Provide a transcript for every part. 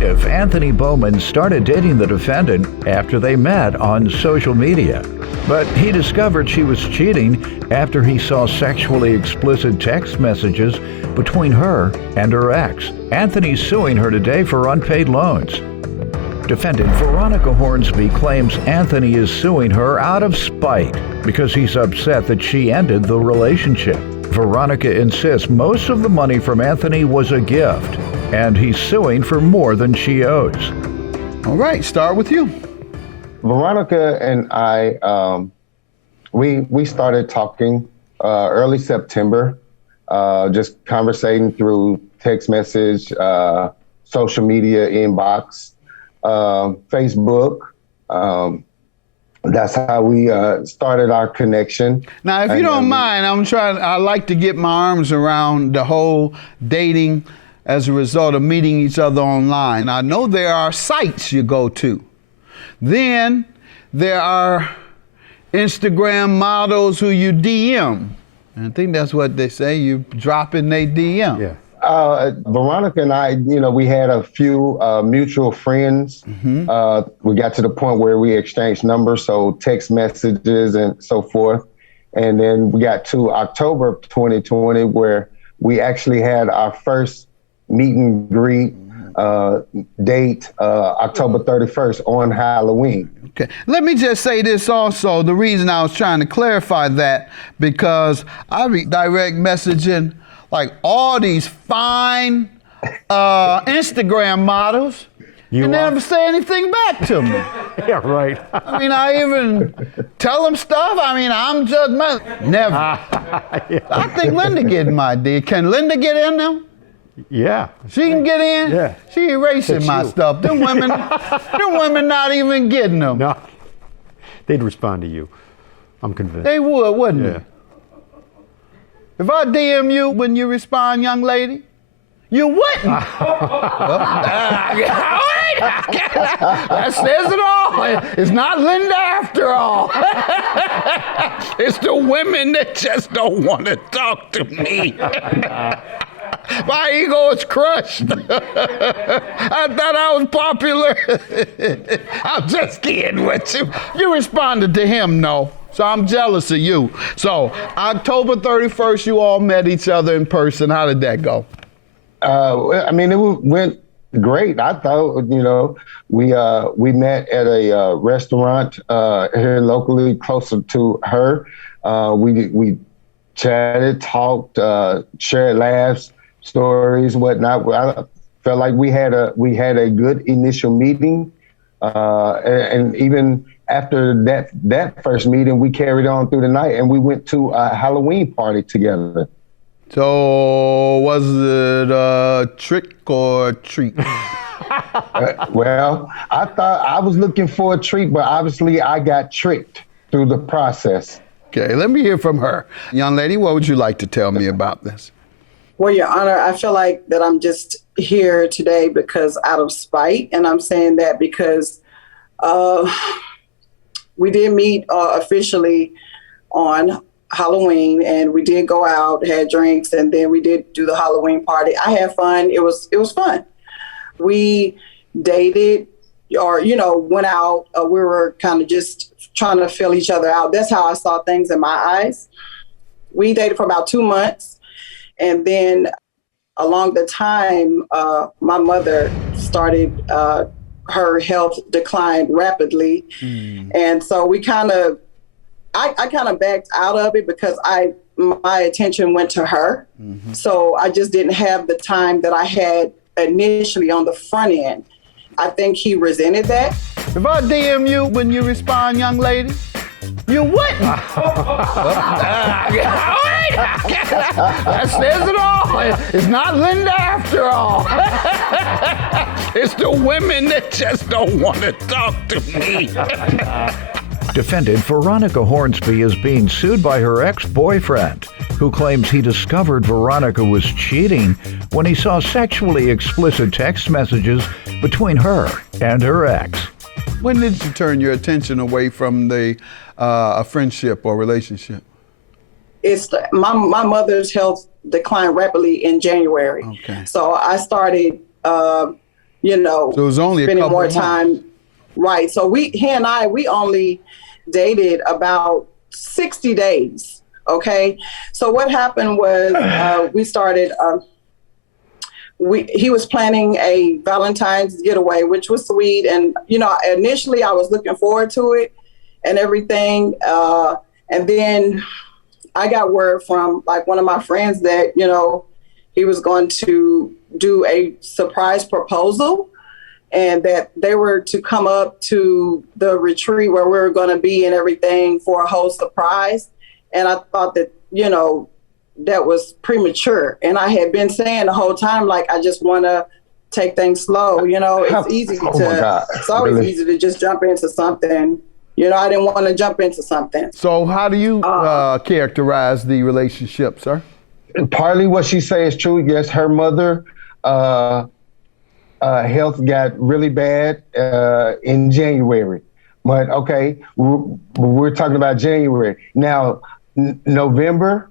plaintiff, Anthony Bowman, started dating the defendant after they met on social media. But he discovered she was cheating after he saw sexually explicit text messages between her and her ex. Anthony's suing her today for unpaid loans. Defendant Veronica Hornsby claims Anthony is suing her out of spite because he's upset that she ended the relationship. Veronica insists most of the money from Anthony was a gift, and he's suing for more than she owes. All right, start with you. Veronica and I, we started talking early September, just conversating through text message, social media inbox, Facebook. That's how we started our connection. Now, if you don't mind, I like to get my arms around the whole dating as a result of meeting each other online. I know there are sites you go to. Then there are Instagram models who you DM. And I think that's what they say, you drop in they DM. Yeah. Veronica and I, we had a few mutual friends. Mm-hmm. We got to the point where we exchanged numbers, so text messages and so forth. And then we got to October of 2020 where we actually had our first meet and greet date, October 31st on Halloween. Okay. Let me just say this also. The reason I was trying to clarify that, because I be direct messaging like all these fine Instagram models, you never say anything back to me. Yeah, right. I mean, I even tell them stuff. I mean, I'm just never. Yeah. I think Linda getting my deal. Can Linda get in now? Yeah. She can get in? Yeah. She erasing my stuff. Them women not even getting them. No. They'd respond to you. I'm convinced. They would, wouldn't Yeah. they? If I DM you when you respond, young lady, you wouldn't. That says it all. It's not Linda after all. It's the women that just don't want to talk to me. My ego is crushed. I thought I was popular. I'm just kidding with you. You responded to him, no. So I'm jealous of you. So October 31st, you all met each other in person. How did that go? I mean, it went great. I thought, we met at a restaurant here locally, closer to her. We chatted, talked, shared laughs, stories, whatnot. I felt like we had a good initial meeting, and even after that first meeting, we carried on through the night, and we went to a Halloween party together. So was it a trick or treat? Well, I thought I was looking for a treat, but obviously I got tricked through the process. Okay, let me hear from her. Young lady, what would you like to tell me about this? Well, Your Honor, I feel like that I'm just here today because out of spite, and I'm saying that because we did meet officially on Halloween, and we did go out, had drinks, and then we did do the Halloween party. I had fun. It was fun. We dated or, went out. We were kind of just trying to fill each other out. That's how I saw things in my eyes. We dated for about 2 months. And then along the time, my mother started, her health declined rapidly. And so we I kind of backed out of it because my attention went to her. Mm-hmm. So I just didn't have the time that I had initially on the front end. I think he resented that. If I DM you when you respond, young lady, you wouldn't. That says it all. It's not Linda after all. It's the women that just don't want to talk to me. Defendant Veronica Hornsby is being sued by her ex-boyfriend, who claims he discovered Veronica was cheating when he saw sexually explicit text messages between her and her ex. When did you turn your attention away from a friendship or relationship? My mother's health declined rapidly in January. Okay. So I started So it was only spending a couple more months. time. Right. So he and I, we only dated about 60 days. Okay. So what happened was we started, he was planning a Valentine's getaway, which was sweet. And, initially I was looking forward to it and everything. And then I got word from like one of my friends that, he was going to do a surprise proposal and that they were to come up to the retreat where we were going to be and everything for a whole surprise. And I thought that, that was premature. And I had been saying the whole time, like, I just want to take things slow. It's easy it's always Really? easy to just jump into something. I didn't want to jump into something. So how do you characterize the relationship, sir? Partly what she says is true. Yes, her mother health got really bad in January. But okay, we're talking about January. Now, November,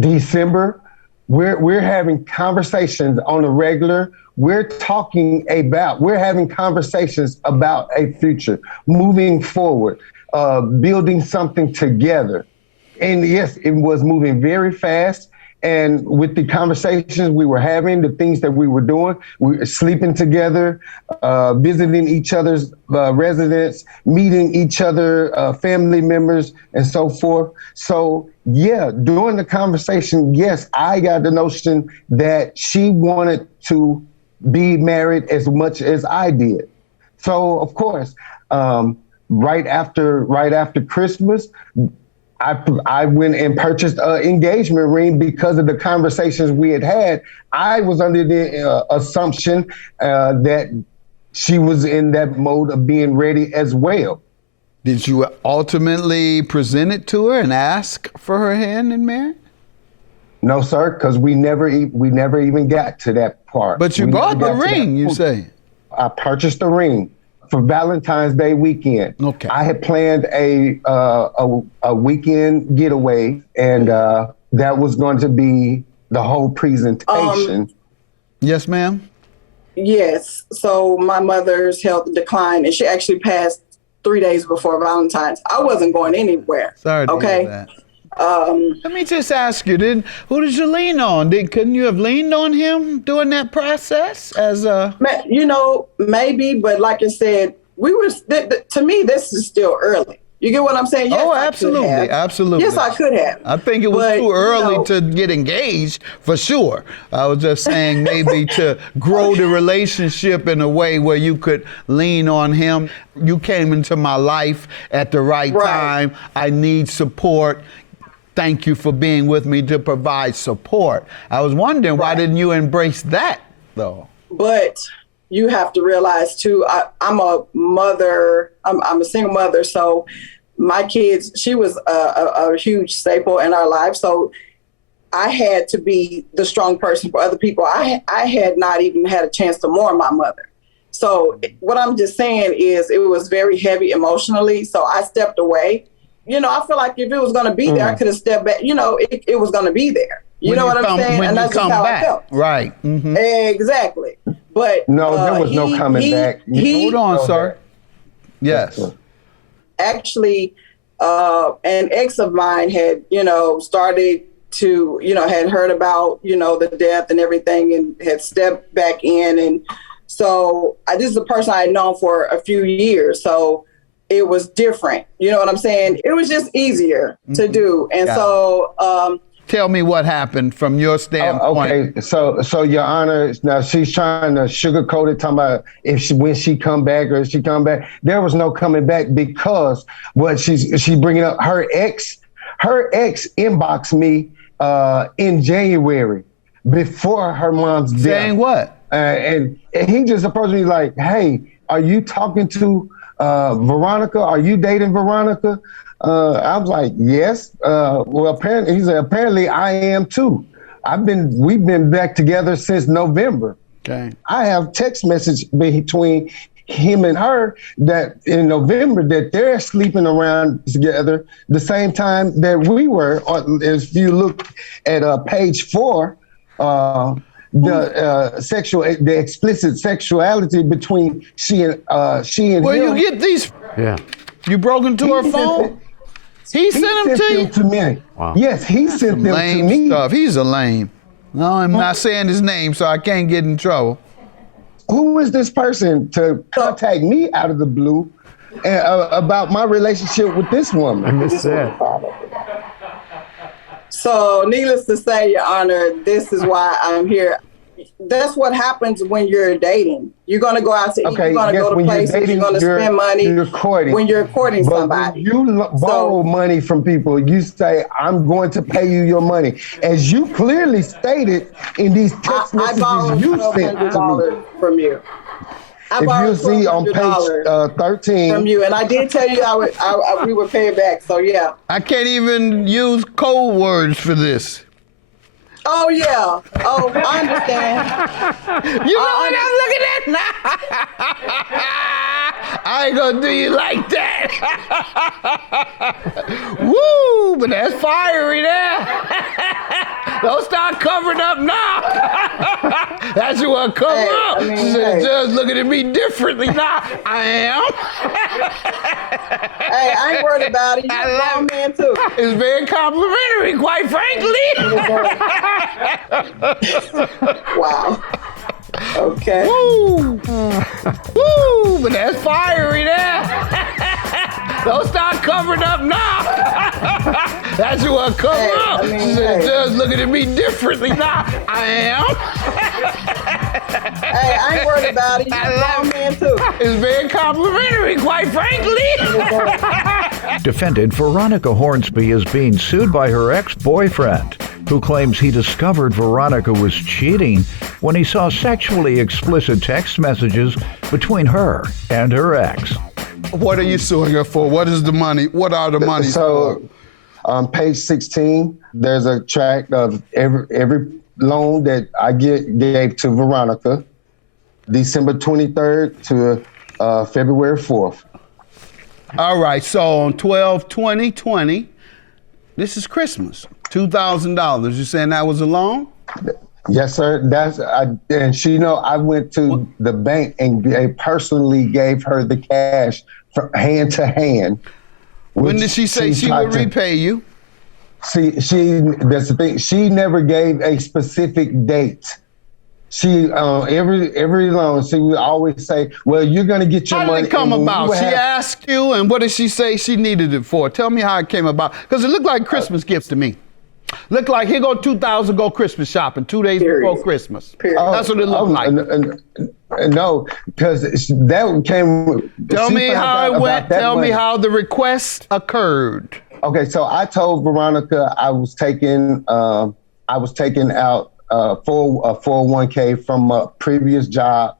December, we're having conversations on a regular. We're having conversations about a future, moving forward, building something together. And yes, it was moving very fast. And with the conversations we were having, the things that we were doing, we were sleeping together, visiting each other's residents, meeting each other, family members, and so forth. So, yeah, during the conversation, yes, I got the notion that she wanted to be married as much as I did. So, of course, right after Christmas, I went and purchased an engagement ring because of the conversations we had had. I was under the assumption that she was in that mode of being ready as well. Did you ultimately present it to her and ask for her hand in marriage? No, sir, because we never even got to that part. But you bought the ring, you say? I purchased the ring for Valentine's Day weekend. Okay. I had planned a weekend getaway, and that was going to be the whole presentation. Yes, ma'am? Yes. So my mother's health declined, and she actually passed 3 days before Valentine's. I wasn't going anywhere. Sorry to hear that. Let me just ask you, who did you lean on? Couldn't you have leaned on him during that process? Maybe, but like I said, to me, this is still early. You get what I'm saying? Yes, absolutely. Absolutely. Yes, I could have. I think it was too early to get engaged, for sure. I was just saying maybe to grow the relationship in a way where you could lean on him. You came into my life at the right time. I need support. Thank you for being with me to provide support. I was wondering, why didn't you embrace that, though? But you have to realize, too, I'm a mother. I'm a single mother. So my kids, she was a huge staple in our lives. So I had to be the strong person for other people. I had not even had a chance to mourn my mother. So what I'm just saying is it was very heavy emotionally. So I stepped away. I feel like if it was going to be there, I could have stepped back. It was going to be there. You know what I'm saying? And that's just how I felt. Right. Mm-hmm. Exactly. But no, there was no coming back. Hold on, sir. Yes. Actually, an ex of mine had, started to, had heard about, the death and everything and had stepped back in. And so this is a person I had known for a few years. So it was different. You know what I'm saying? It was just easier to do. And tell me what happened from your standpoint. Okay, so Your Honor, now she's trying to sugarcoat it, talking about when she come back or if she come back. There was no coming back because what she bringing up, her ex inboxed me in January before her mom's death. Saying what? And he just approached me like, hey, are you talking to Veronica? Are you dating Veronica? I was like, yes. Well, apparently, he said, apparently I am too. We've been back together since November. Okay. I have text message between him and her that in November that they're sleeping around together the same time that we were. If you look at page 4, the explicit sexuality between she and Where him. you get these? Yeah. You broke into her phone? He sent them to you? to me. Wow. Yes, he sent them to Lame me. stuff. He's a lame. No, I'm not saying his name, so I can't get in trouble. Who is this person to contact me out of the blue about my relationship with this I woman? missed that. So, needless to say, Your Honor, this is why I'm here. That's what happens when you're dating. You're going to go out to eat. Okay, You're going to yes, go to when you're places. dating, You're going to spend money you're courting. when you're courting But somebody. when you borrow money from people, you say, I'm going to pay you your money. As you clearly stated in these text I messages borrowed you sent to me. $1,200 from you. I If you borrowed see on $1,200 page 13, from you, and I did tell you we would pay it back. So yeah. I can't even use code words for this. Oh yeah. Oh, I understand. You know what I'm looking at now? I ain't gonna do you like that. Woo, but that's fiery there. Don't start covering up now. That's what cover Hey, up. I mean, She said, hey. the judge looking at me differently now. I am. Hey, I ain't worried about it. You're a grown man too. It's very complimentary, quite frankly. Wow. Okay. Woo! Woo! But that's fiery there. Don't start covering up now. That's what cover Hey, up. I mean, She said, hey. the judge looking at me differently now. I am. Hey, I ain't worried about it. You're a grown man too. It's very complimentary, quite frankly. Defendant Veronica Hornsby is being sued by her ex-boyfriend, who claims he discovered Veronica was cheating when he saw sexually explicit text messages between her and her ex. What are you suing her for? What is the money? What are the monies so for? on page 16, there's a track of every loan that I gave to Veronica, December 23rd to February 4th. All right, so on 12/20/20, this is Christmas, $2,000. You saying that was a loan? Yes, sir. And she I went to the bank and personally gave her the cash from hand to hand. When did she say she would repay you? See, that's the thing. She never gave a specific date. She every loan, she would always say, "Well, you're going to get your money." How did it come and about? you She have- asked you, and what did she say she needed it for? Tell me how it came about. Because it looked like Christmas gifts to me. Looked like, here go 2,000, go Christmas shopping 2 days before Christmas. Period. That's what it looked like. No, because that came. Tell she me found how out it about went. that Tell me money. how the request occurred. Okay, so I told Veronica I was taking out a 401k from a previous job,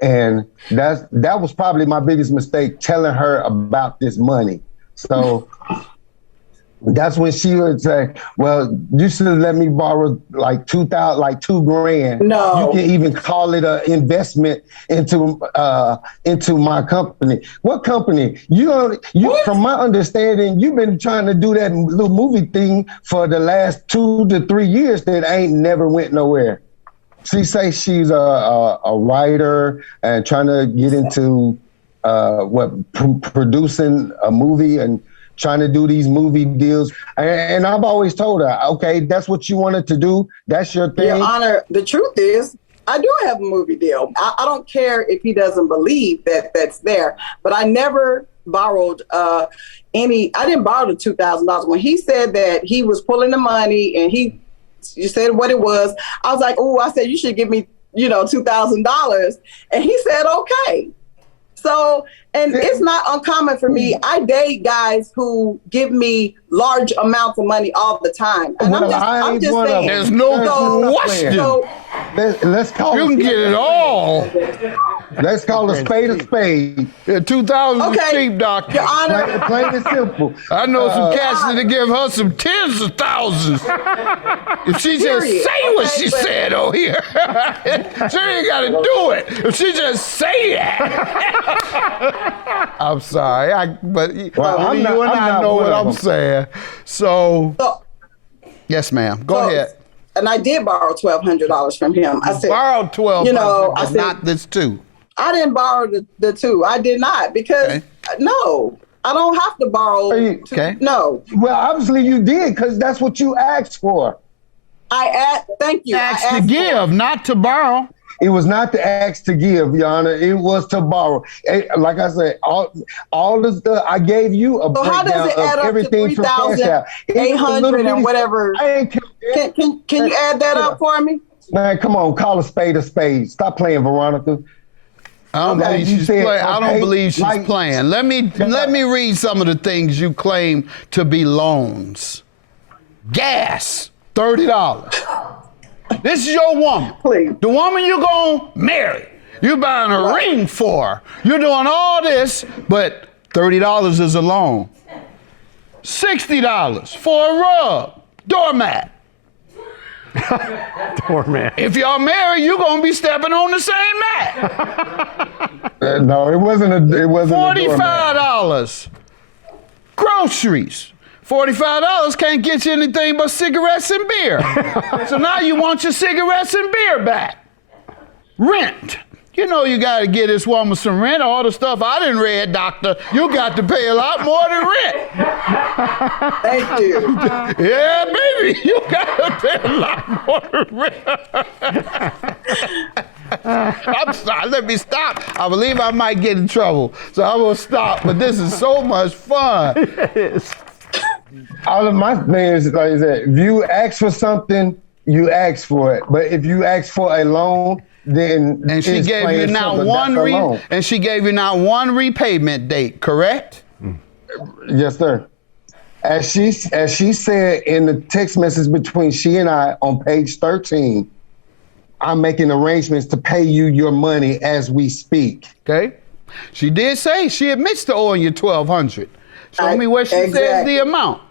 and that was probably my biggest mistake, telling her about this money. So that's when she would say, "Well, you should have let me borrow like $2,000. No. You can even call it an investment into my company." What company? From my understanding, you've been trying to do that little movie thing for the last 2 to 3 years that ain't never went nowhere. She say she's a writer and trying to get into producing a movie and trying to do these movie deals. And I've always told her, okay, that's what you wanted to do. That's your thing. Your Honor, the truth is, I do have a movie deal. I don't care if he doesn't believe that that's there, but I never borrowed I didn't borrow the $2,000. When he said that he was pulling the money and you said what it was, I was like, I said, you should give me, $2,000. And he said, okay. So, and it's not uncommon for me. I date guys who give me large amounts of money all the time. And Well, I'm just one of saying. them. There's no question. So, Let's call You can get it all. Let's call a spade a spade. Yeah, 2,000 is Okay. cheap, doctor. Your Honor, Plain and simple. I know some cats that'll give her some tens of thousands. If she just Period. say what Okay, she but- said here. She ain't got to do it. If she just say that. I'm sorry, but Well, only I'm not- you and I'm I not know one what of I'm them. saying. So, so yes, ma'am. Go So- ahead. and I did borrow $1,200 from him. I said, Borrowed 12, you know, I but said, not this too. I didn't borrow the two. I did not because no, I don't have to borrow. Okay. No. Well, obviously you did because that's what you asked for. Thank you. Asked to give, not to borrow. It was not to ask to give, Your Honor. It was to borrow. Like I said, all the stuff I gave you a So how does breakdown it add of up everything to from Cash App. 3,800 and whatever? Can you add that up for me? Man, come on, call a spade a spade. Stop playing, Veronica. I don't believe she's playing. I don't believe she's playing. Let me read some of the things you claim to be loans. Gas, $30. This is your woman. Please. The woman you're gonna marry. You're buying a ring for her. You're doing all this, but $30 is a loan. $60 for a rug, doormat. Doormat. If y'all married, you're gonna be stepping on the same mat. No, it wasn't a. It wasn't. $45. Groceries. $45 can't get you anything but cigarettes and beer. So now you want your cigarettes and beer back. Rent. You know you got to get this woman some rent. All the stuff I done read, doctor, you got to pay a lot more than rent. Thank you. Yeah, baby, you got to pay a lot more than rent. I'm sorry, let me stop. I believe I might get in trouble, so I will stop. But this is so much fun. It is. All of my things, like I said, if you ask for something, you ask for it. But if you ask for a loan, then And she gave you not one repayment date, correct? Yes, sir. As she said in the text message between she and I on page 13, I'm making arrangements to pay you your money as we speak. Okay. She did say she admits to owing you $1,200. Show me where she says the amount.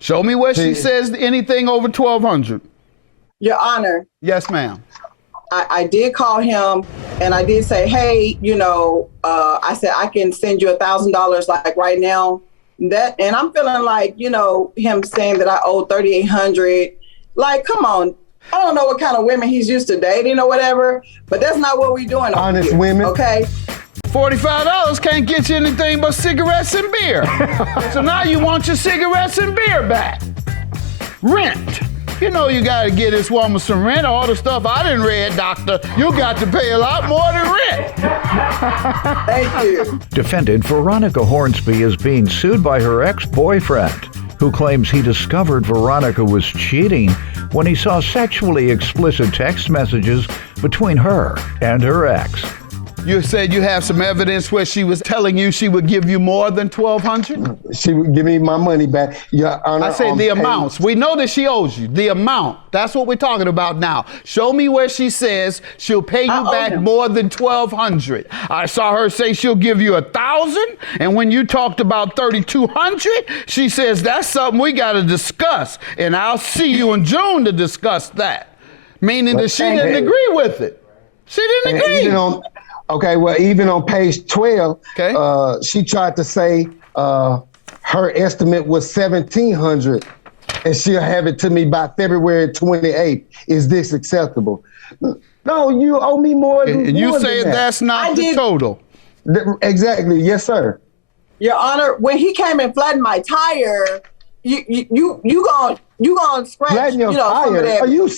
Show me where she says anything over $1,200. Your Honor. Yes, ma'am. I did call him and I did say, hey, you know, I said, I can send you $1,000 like right now. And I'm feeling like, you know, him saying that I owe $3,800. Like, come on. I don't know what kind of women he's used to dating or whatever, but that's not what we're doing. Honest women. Okay. $45 can't get you anything but cigarettes and beer. So now you want your cigarettes and beer back. Rent. You know you got to get this woman some rent. All the stuff I done read, doctor, you got to pay a lot more than rent. Thank you. Defendant Veronica Hornsby is being sued by her ex-boyfriend, who claims he discovered Veronica was cheating when he saw sexually explicit text messages between her and her ex. You said you have some evidence where she was telling you she would give you more than $1,200? She would give me my money back. Your Honor, I say the amounts. We know that she owes you. The amount. That's what we're talking about now. Show me where she says she'll pay you back more than $1,200. I saw her say she'll give you $1,000, and when you talked about $3,200, she says that's something we got to discuss, and I'll see you in June to discuss that. Meaning that she didn't agree with it. She didn't agree. Okay, well, even on page 12, she tried to say her estimate was $1,700, and she'll have it to me by February 28th. Is this acceptable? No, you owe me more than And you say that's not the total. Exactly, yes, sir. Your Honor, when he came and flattened my tire, you gonna scratch Flatten your tire? some of that. Are you?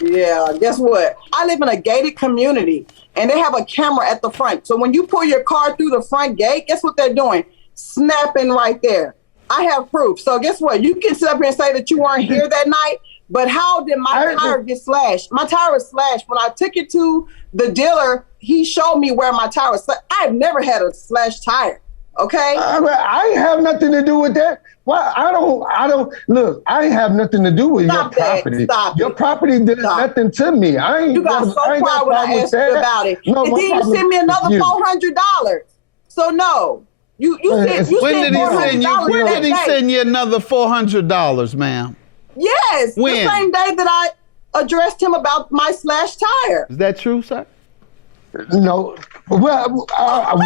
Yeah, guess what? I live in a gated community, and they have a camera at the front. So when you pull your car through the front gate, guess what they're doing? Snapping right there. I have proof. So guess what? You can sit up here and say that you weren't here that night, but how did my tire get slashed? My tire was slashed. When I took it to the dealer, he showed me where my tire was slashed. I've never had a slashed tire, okay? I have nothing to do with that. Well, I don't, look, I have nothing to do with your property. Your property did nothing to me. You got so quiet when I asked you about it. No, and then you sent me another $400. So no, you sent $400. When did he send you another $400, ma'am? Yes, when? The same day that I addressed him about my slashed tire. Is that true, sir? No. Well,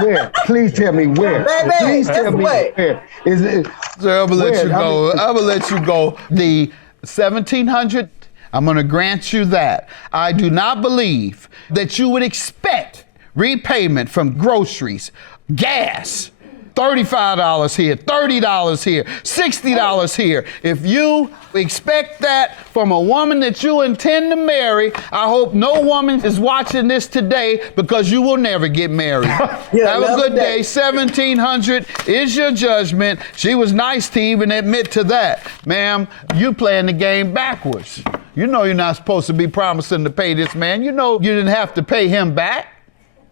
where? Please tell me where. Please tell me where. Is it? Sir, I'm gonna let you go. I'm gonna let you go. The $1,700 I'm going to grant you that. I do not believe that you would expect repayment from groceries, gas, $35 here, $30 here, $60 here. If you expect that from a woman that you intend to marry, I hope no woman is watching this today, because you will never get married. Have a good day. 1,700 is your judgment. She was nice to even admit to that. Ma'am, you playing the game backwards. You know you're not supposed to be promising to pay this man. You know you didn't have to pay him back.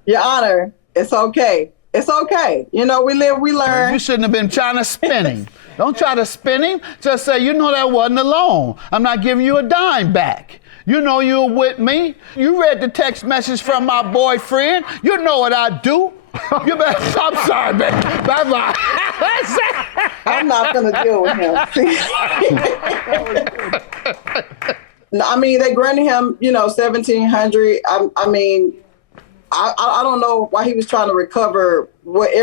Your Honor, it's okay. It's okay. You know, we live, we learn. You shouldn't have been trying to spin him. Don't try to spin him. Just say, you know, that wasn't a loan. I'm not giving you a dime back. You know you were with me. You read the text message from my boyfriend. You know what I do. You better, I'm sorry, man. Bye-bye. I'm not going to deal with him. No, I mean, they granted him, you know, 1,700. I mean, I don't know why he was trying to recover what I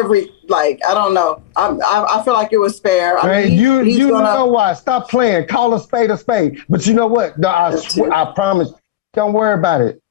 don't know. I feel like it was fair. I mean, you know why? Stop playing. Call a spade a spade. But you know what? No, I promise. Don't worry about it.